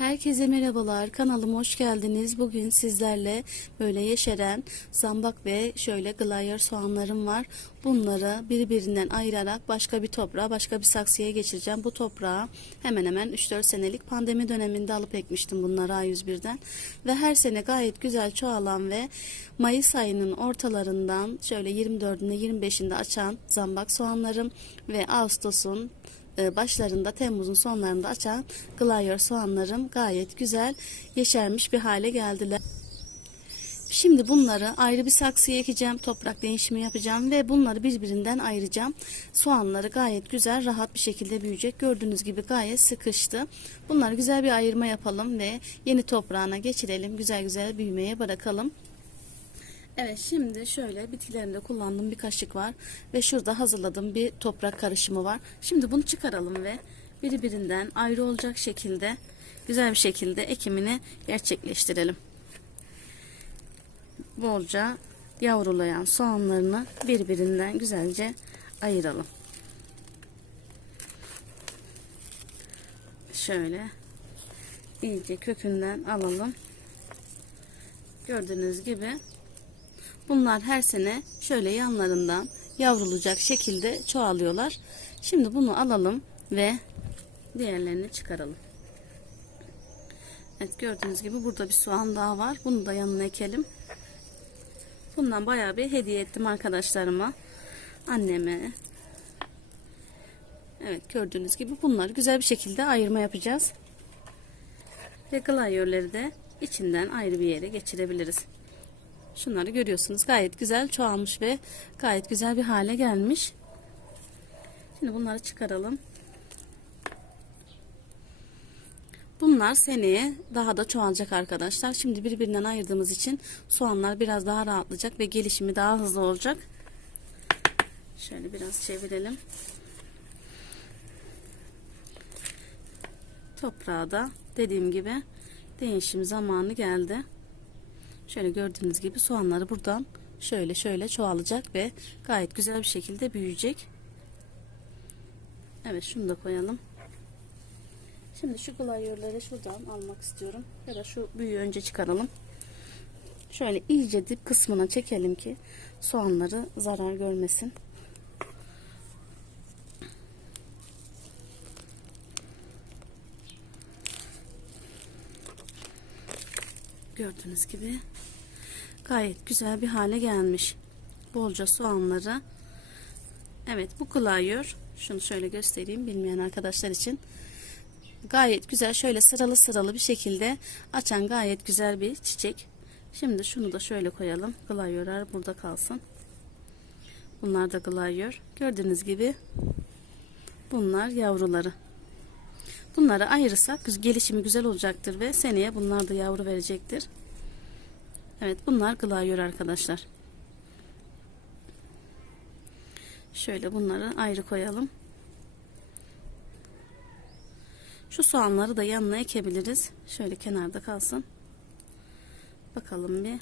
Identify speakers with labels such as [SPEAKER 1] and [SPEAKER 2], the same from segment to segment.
[SPEAKER 1] Herkese merhabalar. Kanalıma hoş geldiniz. Bugün sizlerle böyle yeşeren zambak ve şöyle glayer soğanlarım var. Bunları birbirinden ayırarak başka bir toprağa, başka bir saksıya geçireceğim. Bu toprağa hemen hemen 3-4 senelik pandemi döneminde alıp ekmiştim bunları A101'den. Ve her sene gayet güzel çoğalan ve Mayıs ayının ortalarından şöyle 24'ünde 25'inde açan zambak soğanlarım ve Ağustos'un başlarında Temmuz'un sonlarında açan glayer soğanlarım gayet güzel yeşermiş bir hale geldiler. Şimdi bunları ayrı bir saksıya ekeceğim. Toprak değişimi yapacağım ve bunları birbirinden ayıracağım. Soğanları gayet güzel, rahat bir şekilde büyüyecek. Gördüğünüz gibi gayet sıkıştı. Bunları güzel bir ayırma yapalım ve yeni toprağına geçirelim. Güzel güzel büyümeye bırakalım. Evet şimdi şöyle bitkilerimde kullandığım bir kaşık var ve şurada hazırladığım bir toprak karışımı var. Şimdi bunu çıkaralım ve birbirinden ayrı olacak şekilde güzel bir şekilde ekimini gerçekleştirelim. Bolca yavrulayan soğanlarını birbirinden güzelce ayıralım. Şöyle iyice kökünden alalım. Gördüğünüz gibi Bunlar her sene şöyle yanlarından yavrulacak şekilde çoğalıyorlar. Şimdi bunu alalım ve diğerlerini çıkaralım. Evet gördüğünüz gibi burada bir soğan daha var. Bunu da yanına ekelim. Bundan bayağı bir hediye ettim arkadaşlarıma. Anneme. Evet gördüğünüz gibi bunları güzel bir şekilde ayırma yapacağız. Ve glayörleri de içinden ayrı bir yere geçirebiliriz. Şunları görüyorsunuz. Gayet güzel çoğalmış ve gayet güzel bir hale gelmiş. Şimdi bunları çıkaralım. Bunlar seneye daha da çoğalacak arkadaşlar. Şimdi birbirinden ayırdığımız için soğanlar biraz daha rahatlayacak ve gelişimi daha hızlı olacak. Şöyle biraz çevirelim. Toprağa da dediğim gibi değişim zamanı geldi. Şöyle gördüğünüz gibi soğanları buradan şöyle şöyle çoğalacak ve gayet güzel bir şekilde büyüyecek. Evet şunu da koyalım. Şimdi şu glayörleri şuradan almak istiyorum. Ya da şu büyüğü önce çıkaralım. Şöyle iyice dip kısmına çekelim ki soğanları zarar görmesin. Gördüğünüz gibi gayet güzel bir hale gelmiş. Bolca soğanları. Evet bu klayör. Şunu şöyle göstereyim bilmeyen arkadaşlar için. Gayet güzel şöyle sıralı sıralı bir şekilde açan gayet güzel bir çiçek. Şimdi şunu da şöyle koyalım. Glayörler burada kalsın. Bunlar da glayör. Gördüğünüz gibi bunlar yavruları. Bunları ayırırsak gelişimi güzel olacaktır ve seneye bunlar da yavru verecektir. Evet bunlar glayör arkadaşlar. Şöyle bunları ayrı koyalım. Şu soğanları da yanına ekebiliriz. Şöyle kenarda kalsın. Bakalım bir.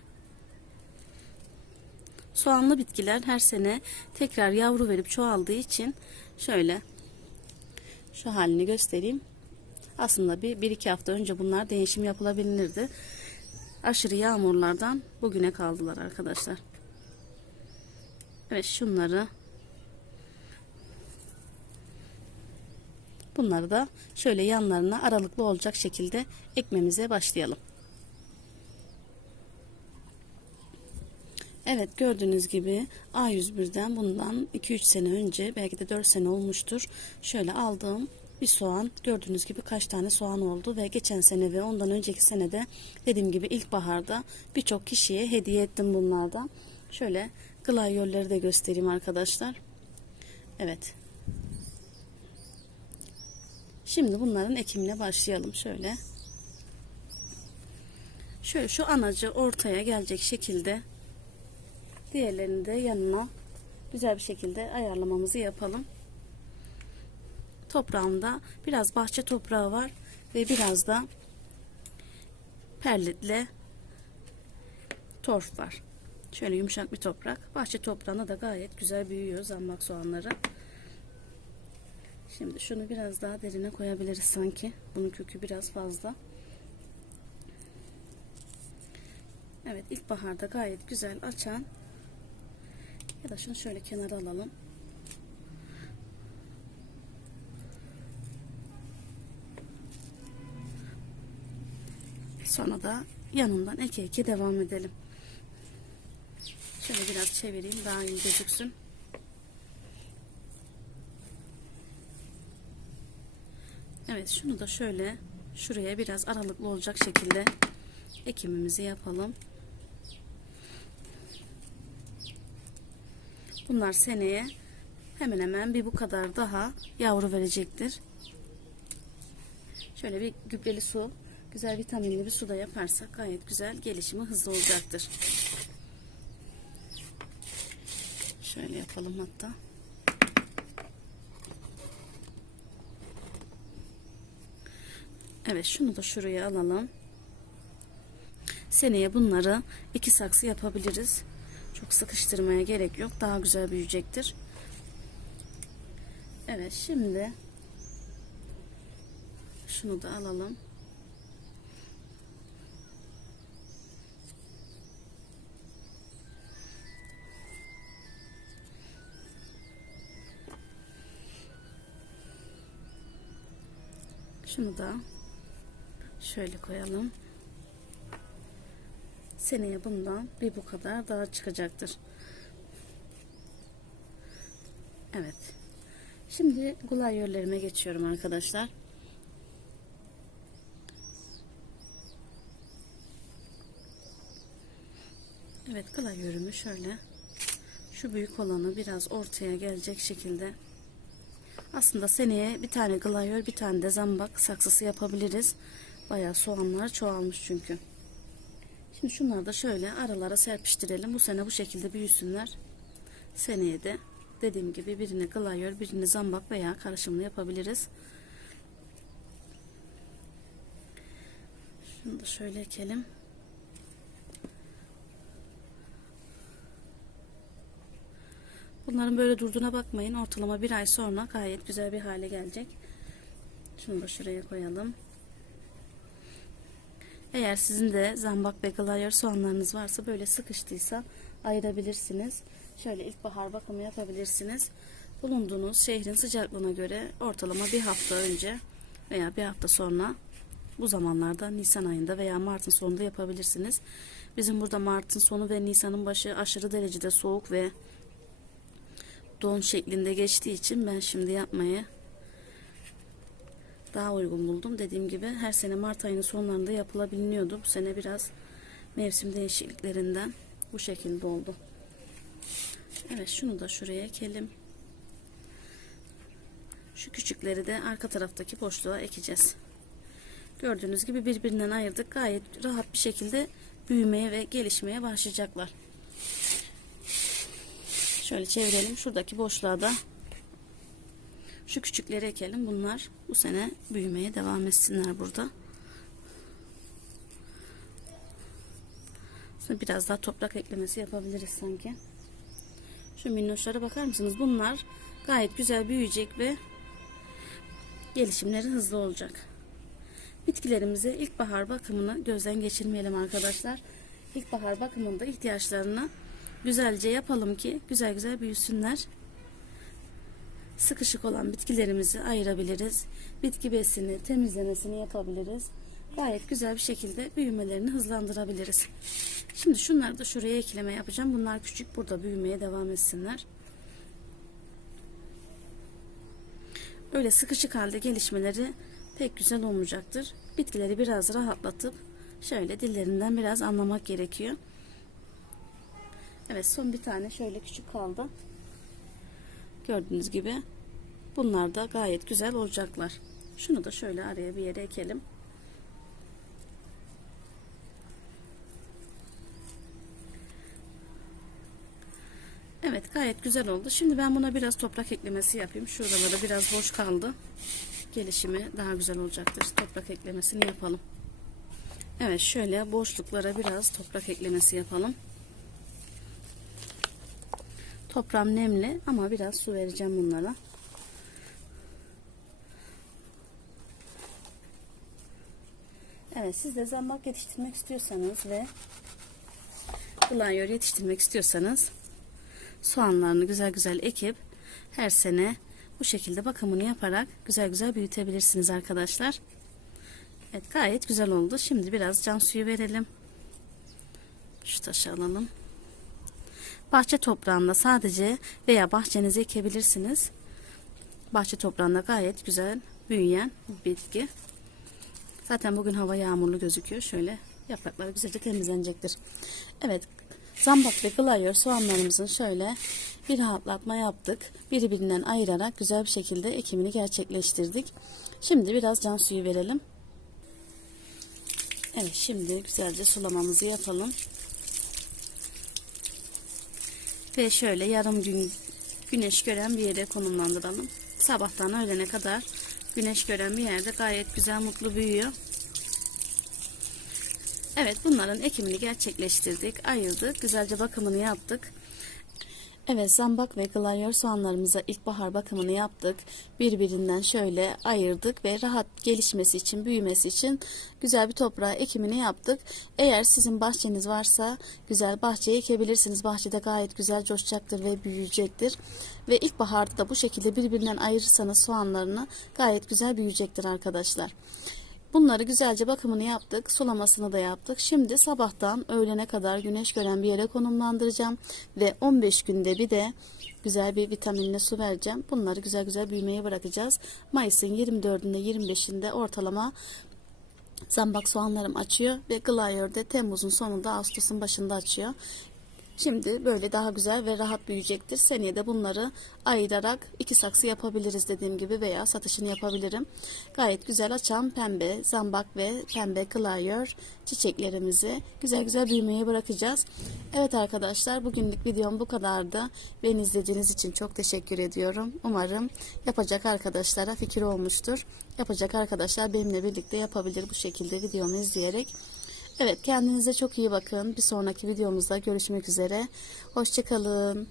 [SPEAKER 1] Soğanlı bitkiler her sene tekrar yavru verip çoğaldığı için şöyle şu halini göstereyim. Aslında bir, bir iki hafta önce bunlar değişim yapılabilirdi. Aşırı yağmurlardan bugüne kaldılar arkadaşlar. Evet şunları bunları da şöyle yanlarına aralıklı olacak şekilde ekmemize başlayalım. Evet gördüğünüz gibi A101'den bundan 2-3 sene önce belki de 4 sene olmuştur. Şöyle aldığım bir soğan gördüğünüz gibi kaç tane soğan oldu ve geçen sene ve ondan önceki senede dediğim gibi ilkbaharda birçok kişiye hediye ettim bunlardan. Şöyle glayolleri de göstereyim arkadaşlar. Evet. Şimdi bunların ekimine başlayalım şöyle. Şöyle şu anacı ortaya gelecek şekilde diğerlerini de yanına güzel bir şekilde ayarlamamızı yapalım. Toprağımda biraz bahçe toprağı var ve biraz da perlitle torf var. Şöyle yumuşak bir toprak. Bahçe toprağına da gayet güzel büyüyor zambak soğanları. Şimdi şunu biraz daha derine koyabiliriz sanki. Bunun kökü biraz fazla. Evet ilkbaharda gayet güzel açan ya da şunu şöyle kenara alalım. Sonra da yanından eke eke devam edelim. Şöyle biraz çevireyim daha iyi gözüksün. Evet şunu da şöyle şuraya biraz aralıklı olacak şekilde ekimimizi yapalım. Bunlar seneye hemen hemen bir bu kadar daha yavru verecektir. Şöyle bir gübreli su, güzel vitaminli bir suda yaparsak gayet güzel gelişimi hızlı olacaktır. Şöyle yapalım hatta. Evet şunu da şuraya alalım. Seneye bunları iki saksı yapabiliriz. Çok sıkıştırmaya gerek yok. Daha güzel büyüyecektir. Evet şimdi şunu da alalım. Şunu da şöyle koyalım. Seneye bundan bir bu kadar daha çıkacaktır. Evet. Şimdi glayörlerime geçiyorum arkadaşlar. Evet glayörümü şöyle şu büyük olanı biraz ortaya gelecek şekilde aslında seneye bir tane glayör bir tane de zambak saksısı yapabiliriz. Bayağı soğanlar çoğalmış çünkü. Şimdi şunları da şöyle aralara serpiştirelim. Bu sene bu şekilde büyüsünler. Seneye de dediğim gibi birini glayör birini zambak veya karışımlı yapabiliriz. Şunu da şöyle ekelim. Bunların böyle durduğuna bakmayın. Ortalama bir ay sonra gayet güzel bir hale gelecek. Şunu da şuraya koyalım. Eğer sizin de zambak ve glayör soğanlarınız varsa böyle sıkıştıysa ayırabilirsiniz. Şöyle ilkbahar bakımı yapabilirsiniz. Bulunduğunuz şehrin sıcaklığına göre ortalama bir hafta önce veya bir hafta sonra bu zamanlarda Nisan ayında veya Mart'ın sonunda yapabilirsiniz. Bizim burada Mart'ın sonu ve Nisan'ın başı aşırı derecede soğuk ve don şeklinde geçtiği için ben şimdi yapmayı daha uygun buldum. Dediğim gibi her sene Mart ayının sonlarında yapılabiliyordu. Bu sene biraz mevsim değişikliklerinden bu şekilde oldu. Evet şunu da şuraya ekelim. Şu küçükleri de arka taraftaki boşluğa ekeceğiz. Gördüğünüz gibi birbirinden ayırdık. Gayet rahat bir şekilde büyümeye ve gelişmeye başlayacaklar. Şöyle çevirelim. Şuradaki boşluğa da şu küçükleri ekelim. Bunlar bu sene büyümeye devam etsinler burada. Şimdi biraz daha toprak eklemesi yapabiliriz sanki. Şu minnoşlara bakar mısınız? Bunlar gayet güzel büyüyecek ve gelişimleri hızlı olacak. Bitkilerimize ilkbahar bakımını gözden geçirmeyelim arkadaşlar. İlkbahar bakımında ihtiyaçlarını güzelce yapalım ki güzel güzel büyüsünler. Sıkışık olan bitkilerimizi ayırabiliriz. Bitki besini, temizlemesini yapabiliriz. Gayet güzel bir şekilde büyümelerini hızlandırabiliriz. Şimdi şunları da şuraya ekleme yapacağım. Bunlar küçük burada büyümeye devam etsinler. Öyle sıkışık halde gelişmeleri pek güzel olmayacaktır. Bitkileri biraz rahatlatıp şöyle dillerinden biraz anlamak gerekiyor. Evet son bir tane şöyle küçük kaldı. Gördüğünüz gibi bunlar da gayet güzel olacaklar. Şunu da şöyle araya bir yere ekelim. Evet gayet güzel oldu. Şimdi ben buna biraz toprak eklemesi yapayım. Şuraları biraz boş kaldı. Gelişimi daha güzel olacaktır. Toprak eklemesini yapalım. Evet şöyle boşluklara biraz toprak eklemesi yapalım. Toprağım nemli ama biraz su vereceğim bunlara. Evet siz de zambak yetiştirmek istiyorsanız ve glanyör yetiştirmek istiyorsanız soğanlarını güzel güzel ekip her sene bu şekilde bakımını yaparak güzel güzel büyütebilirsiniz arkadaşlar. Evet gayet güzel oldu. Şimdi biraz can suyu verelim. Şu taşı alalım. Bahçe toprağında sadece veya bahçenize ekebilirsiniz. Bahçe toprağında gayet güzel büyüyen bitki. Zaten bugün hava yağmurlu gözüküyor. Şöyle yaprakları güzelce temizlenecektir. Evet zambak ve glayör soğanlarımızın şöyle bir rahatlatma yaptık. Birbirinden ayırarak güzel bir şekilde ekimini gerçekleştirdik. Şimdi biraz can suyu verelim. Evet şimdi güzelce sulamamızı yapalım. Ve şöyle yarım gün güneş gören bir yere konumlandıralım. Sabahtan öğlene kadar güneş gören bir yerde gayet güzel mutlu büyüyor. Evet bunların ekimini gerçekleştirdik, ayırdık, güzelce bakımını yaptık. Evet zambak ve glayör soğanlarımıza ilkbahar bakımını yaptık. Birbirinden şöyle ayırdık ve rahat gelişmesi için, büyümesi için güzel bir toprağa ekimini yaptık. Eğer sizin bahçeniz varsa güzel bahçeye ekebilirsiniz. Bahçede gayet güzel coşacaktır ve büyüyecektir. Ve ilkbaharda da bu şekilde birbirinden ayırırsanız soğanlarını gayet güzel büyüyecektir arkadaşlar. Bunları güzelce bakımını yaptık. Sulamasını da yaptık. Şimdi sabahtan öğlene kadar güneş gören bir yere konumlandıracağım. Ve 15 günde bir de güzel bir vitaminle su vereceğim. Bunları güzel güzel büyümeye bırakacağız. Mayıs'ın 24'ünde 25'inde ortalama zambak soğanlarım açıyor. Ve glayör de Temmuz'un sonunda Ağustos'un başında açıyor. Şimdi böyle daha güzel ve rahat büyüyecektir. Seneye de bunları ayırarak iki saksı yapabiliriz dediğim gibi veya satışını yapabilirim. Gayet güzel açan pembe, zambak ve pembe klayör çiçeklerimizi güzel güzel büyümeye bırakacağız. Evet arkadaşlar bugünlük videom bu kadardı. Beni izlediğiniz için çok teşekkür ediyorum. Umarım yapacak arkadaşlara fikir olmuştur. Yapacak arkadaşlar benimle birlikte yapabilir bu şekilde videomu izleyerek. Evet kendinize çok iyi bakın. Bir sonraki videomuzda görüşmek üzere. Hoşçakalın.